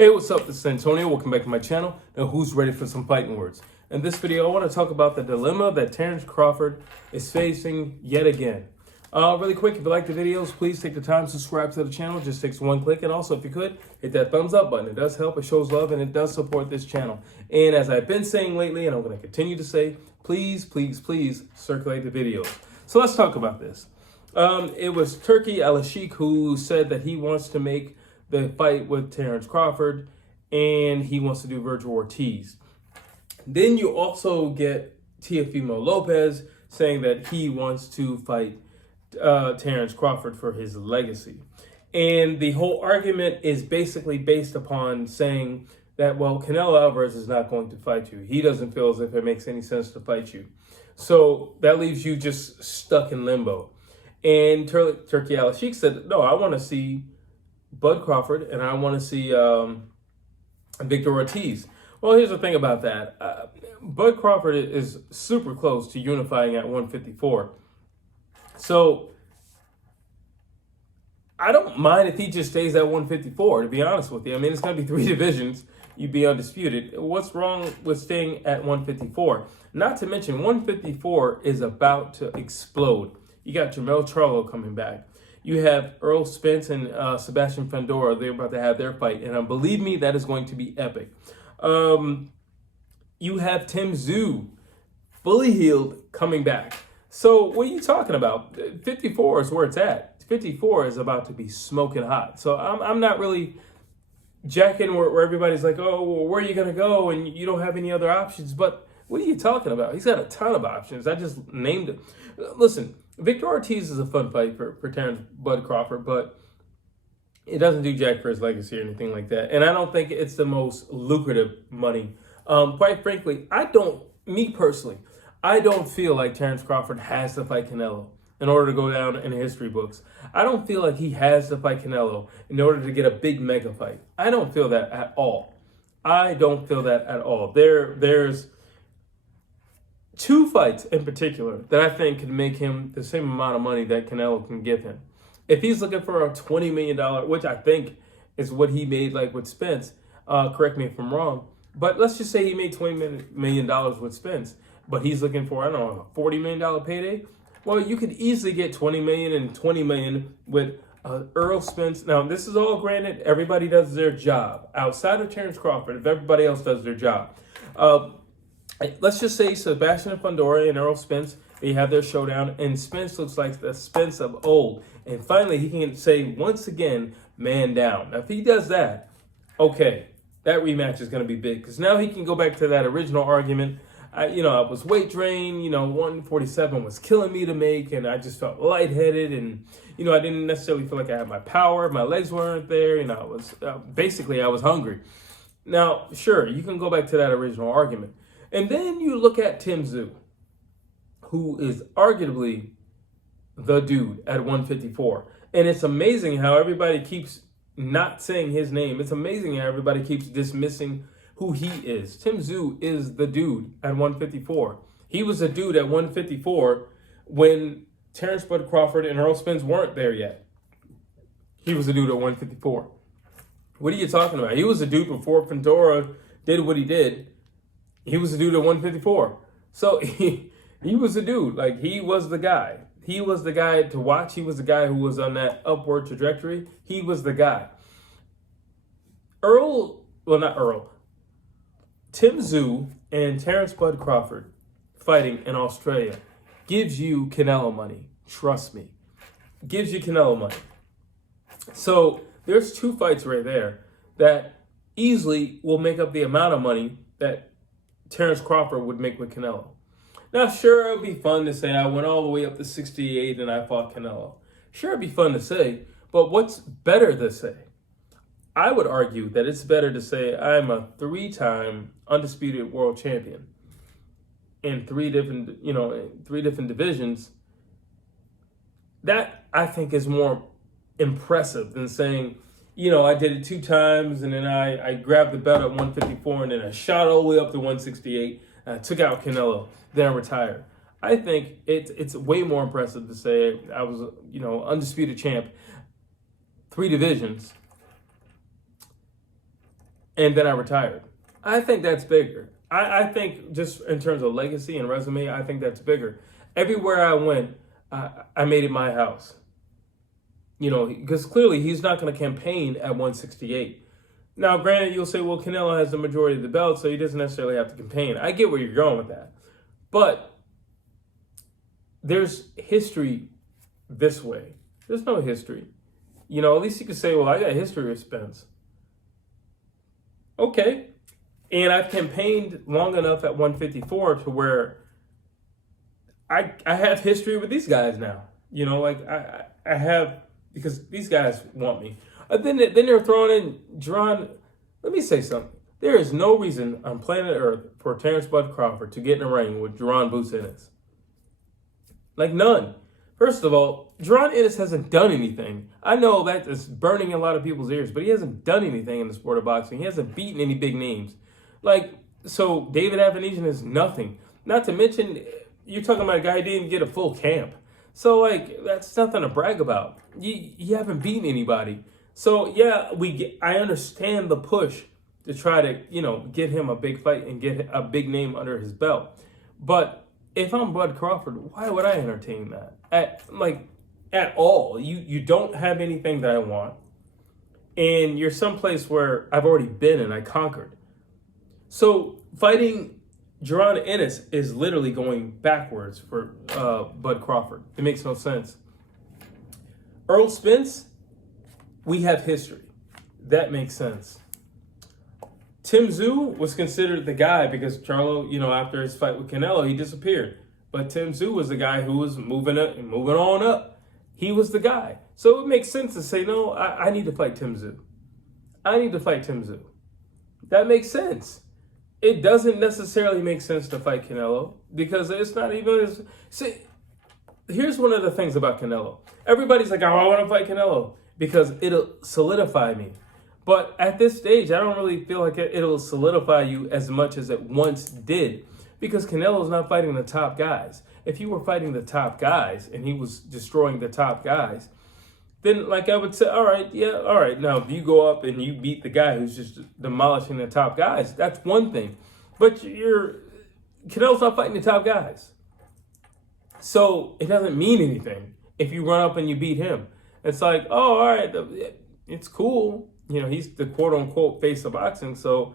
Hey, what's up? This is Antonio. Welcome back to my channel. Now, who's ready for some fighting words? In this video, I want to talk about the dilemma that Terence Crawford is facing yet again. Really quick, if you like the videos, please take the time to subscribe to the channel. It just takes one click. And also, if you could, hit that thumbs up button. It does help. It shows love, and it does support this channel. And as I've been saying lately, and I'm going to continue to say, please, please, please circulate the videos. So let's talk about this. It was Turki Al-Sheikh who said that he wants to make the fight with Terence Crawford, and he wants to do Virgil Ortiz. Then you also get Teofimo Lopez saying that he wants to fight Terence Crawford for his legacy. And the whole argument is basically based upon saying that, well, Canelo Alvarez is not going to fight you. He doesn't feel as if it makes any sense to fight you. So that leaves you just stuck in limbo. And Turki Al-Sheikh said, no, I want to see Bud Crawford, and I want to see Victor Ortiz. Well, here's the thing about that. Bud Crawford is super close to unifying at 154. So I don't mind if he just stays at 154, to be honest with you. I mean, it's going to be 3 divisions. You'd be undisputed. What's wrong with staying at 154? Not to mention, 154 is about to explode. You got Jermell Charlo coming back. You have Errol Spence and Sebastian Fundora. They're about to have their fight. And believe me, that is going to be epic. You have Tim Tszyu, fully healed, coming back. So what are you talking about? 54 is where it's at. 54 is about to be smoking hot. So I'm not really jacking where everybody's like, oh, well, where are you going to go? And you don't have any other options. But what are you talking about? He's got a ton of options. I just named it. Listen, Victor Ortiz is a fun fight for Terence Bud Crawford, but it doesn't do jack for his legacy or anything like that. And I don't think it's the most lucrative money. Quite frankly, me personally, I don't feel like Terence Crawford has to fight Canelo in order to go down in the history books. I don't feel like he has to fight Canelo in order to get a big mega fight. I don't feel that at all. I don't feel that at all. There's 2 fights in particular that I think could make him the same amount of money that Canelo can give him. If he's looking for a $20 million, which I think is what he made like with Spence, correct me if I'm wrong, but let's just say he made $20 million with Spence, but he's looking for, I don't know, a $40 million payday. Well, you could easily get $20 million and $20 million with Errol Spence. Now, this is all granted. Everybody does their job. Outside of Terence Crawford, if everybody else does their job. Let's just say Sebastian Fundora and Errol Spence, they have their showdown, and Spence looks like the Spence of old. And finally, he can say, once again, man down. Now, if he does that, okay, that rematch is going to be big. Because now he can go back to that original argument. I was weight drained. 147 was killing me to make, and I just felt lightheaded. And, I didn't necessarily feel like I had my power. My legs weren't there. I was basically, I was hungry. Now, sure, you can go back to that original argument. And then you look at Tim Tszyu, who is arguably the dude at 154. And it's amazing how everybody keeps not saying his name. It's amazing how everybody keeps dismissing who he is. Tim Tszyu is the dude at 154. He was a dude at 154 when Terence Bud Crawford and Errol Spence weren't there yet. He was a dude at 154. What are you talking about? He was a dude before Fundora did what he did. He was a dude at 154. So he was a dude. Like, he was the guy. He was the guy to watch. He was the guy who was on that upward trajectory. He was the guy. Tim Tszyu and Terence Bud Crawford fighting in Australia gives you Canelo money. Trust me. Gives you Canelo money. So there's 2 fights right there that easily will make up the amount of money that Terence Crawford would make with Canelo. Now, sure, it would be fun to say I went all the way up to 68 and I fought Canelo. Sure, it'd be fun to say, but what's better to say? I would argue that it's better to say I'm a 3-time undisputed world champion in 3 different divisions. That, I think, is more impressive than saying, I did it 2 times, and then I grabbed the belt at 154, and then I shot all the way up to 168, and I took out Canelo, then I retired. I think it's way more impressive to say I was, undisputed champ, 3 divisions, and then I retired. I think that's bigger. I think just in terms of legacy and resume, I think that's bigger. Everywhere I went, I made it my house. You know, because clearly he's not going to campaign at 168. Now, granted, you'll say, well, Canelo has the majority of the belts, so he doesn't necessarily have to campaign. I get where you're going with that. But there's history this way. There's no history. You know, at least you could say, well, I got history with Spence. Okay. And I've campaigned long enough at 154 to where I have history with these guys now. You know, like I have, because these guys want me. Then they're throwing in Jaron. Let me say something. There is no reason on planet Earth for Terence Bud Crawford to get in a ring with Jaron Boots Ennis. Like none. First of all, Jaron Ennis hasn't done anything. I know that is burning a lot of people's ears, but he hasn't done anything in the sport of boxing. He hasn't beaten any big names. Like, so David Avenesian is nothing. Not to mention, you're talking about a guy who didn't get a full camp. So, like, that's nothing to brag about. You haven't beaten anybody. So, yeah, I understand the push to try to, you know, get him a big fight and get a big name under his belt. But if I'm Bud Crawford, why would I entertain that? At all. You don't have anything that I want. And you're someplace where I've already been and I conquered. So fighting Jaron Ennis is literally going backwards for Bud Crawford. It makes no sense. Errol Spence, we have history. That makes sense. Tim Tszyu was considered the guy because Charlo, you know, after his fight with Canelo, he disappeared. But Tim Tszyu was the guy who was moving on up. He was the guy. So it makes sense to say, no, I need to fight Tim Tszyu. I need to fight Tim Tszyu. That makes sense. It doesn't necessarily make sense to fight Canelo because it's not even as... See, here's one of the things about Canelo. Everybody's like, oh, I want to fight Canelo because it'll solidify me. But at this stage, I don't really feel like it'll solidify you as much as it once did because Canelo's not fighting the top guys. If he were fighting the top guys and he was destroying the top guys, then like I would say, all right. Now, if you go up and you beat the guy who's just demolishing the top guys, that's one thing. But Canelo's not fighting the top guys. So it doesn't mean anything if you run up and you beat him. It's like, oh, all right, it's cool. You know, he's the quote-unquote face of boxing, so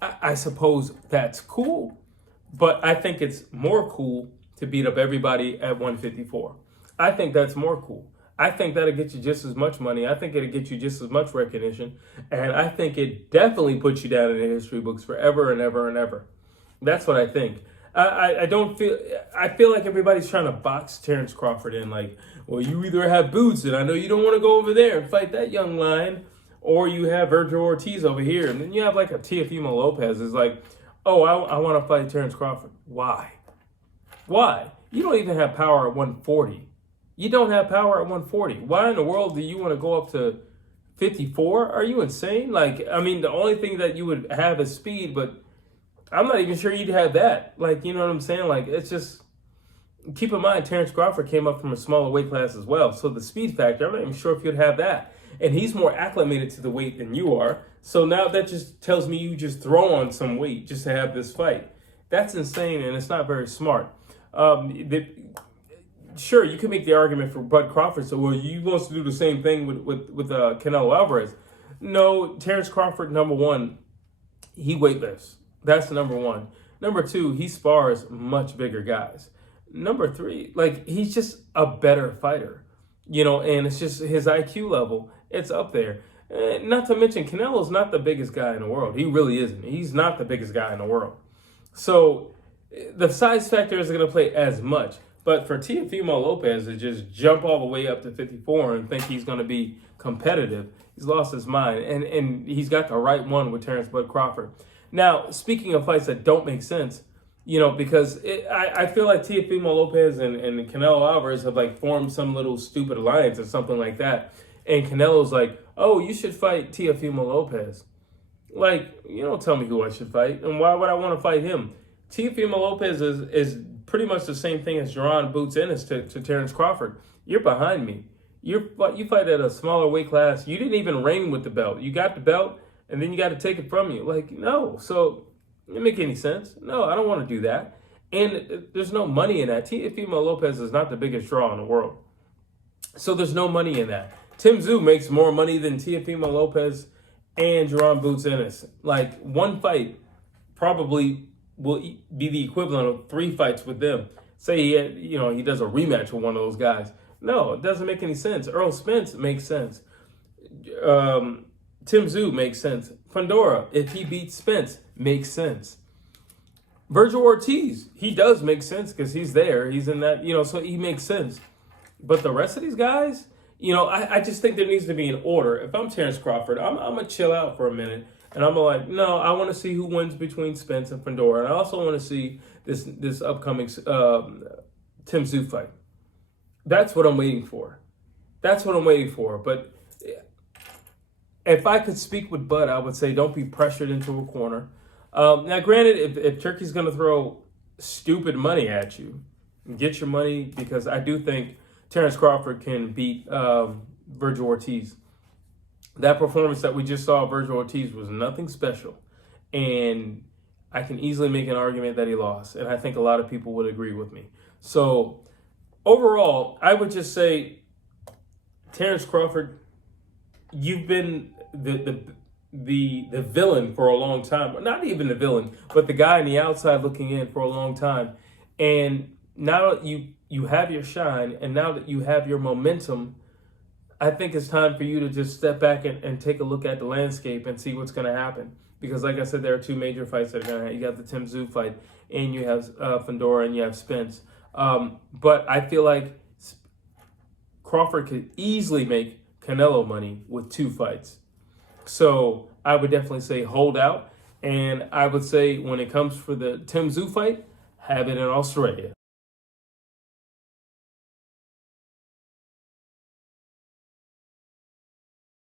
I suppose that's cool. But I think it's more cool to beat up everybody at 154. I think that's more cool. I think that'll get you just as much money. I think it'll get you just as much recognition. And I think it definitely puts you down in the history books forever and ever and ever. That's what I think. I feel like everybody's trying to box Terence Crawford in like, well, you either have boots, and I know you don't want to go over there and fight that young lion, or you have Virgil Ortiz over here. And then you have like a Teofimo Lopez. It's like, oh, I want to fight Terence Crawford. Why? You don't even have power at 140. You don't have power at 140. Why in the world do you want to go up to 54? Are you insane? Like, I mean, the only thing that you would have is speed, but I'm not even sure you'd have that. Like, you know what I'm saying? Like, it's just, keep in mind, Terence Crawford came up from a smaller weight class as well. So the speed factor, I'm not even sure if you'd have that. And he's more acclimated to the weight than you are. So now that just tells me you just throw on some weight just to have this fight. That's insane, and it's not very smart. Sure, you can make the argument for Bud Crawford. So, well, you wants to do the same thing with Canelo Alvarez. No, Terence Crawford, number one, he weightlifts. That's number one. Number two, he spars much bigger guys. Number three, like, he's just a better fighter, you know, and it's just his IQ level. It's up there. Not to mention, Canelo's not the biggest guy in the world. He really isn't. He's not the biggest guy in the world. So the size factor isn't going to play as much. But for Teofimo Lopez to just jump all the way up to 54 and think he's going to be competitive, he's lost his mind. And he's got the right one with Terence Bud Crawford. Now, speaking of fights that don't make sense, you know, because I feel like Teofimo Lopez and Canelo Alvarez have like formed some little stupid alliance or something like that. And Canelo's like, oh, you should fight Teofimo Lopez. Like, you don't tell me who I should fight. And why would I want to fight him? Teofimo Lopez is pretty much the same thing as Jaron Boots Ennis to Terence Crawford. You're behind me. You fight at a smaller weight class. You didn't even reign with the belt. You got the belt, and then you got to take it from you. Like, no. So it doesn't make any sense. No, I don't want to do that. And there's no money in that. Teofimo Lopez is not the biggest draw in the world. So there's no money in that. Tim Tszyu makes more money than Teofimo Lopez and Jaron Ennis. Like, one fight probably will be the equivalent of 3 fights with them. Say he does a rematch with one of those guys. No, it doesn't make any sense. Errol Spence makes sense. Tim Tszyu makes sense. Fundora, if he beats Spence, makes sense. Virgil Ortiz, he does make sense because he's there. He's in that, so he makes sense. But the rest of these guys, I just think there needs to be an order. If I'm Terence Crawford, I'm going to chill out for a minute. And I'm like, no, I want to see who wins between Spence and Fundora. And I also want to see this upcoming Tim Tszyu fight. That's what I'm waiting for. But if I could speak with Bud, I would say don't be pressured into a corner. Now, granted, if Turkey's going to throw stupid money at you, get your money, because I do think Terence Crawford can beat Virgil Ortiz. That performance that we just saw, Virgil Ortiz, was nothing special. And I can easily make an argument that he lost. And I think a lot of people would agree with me. So overall, I would just say, Terence Crawford, you've been the villain for a long time. Not even the villain, but the guy on the outside looking in for a long time. And now that you have your shine, and now that you have your momentum, I think it's time for you to just step back and take a look at the landscape and see what's going to happen. Because like I said, there are 2 major fights that are going to happen. You got the Tim Tszyu fight, and you have Fundora, and you have Spence. But I feel like Crawford could easily make Canelo money with 2 fights. So I would definitely say hold out. And I would say when it comes for the Tim Tszyu fight, have it in Australia.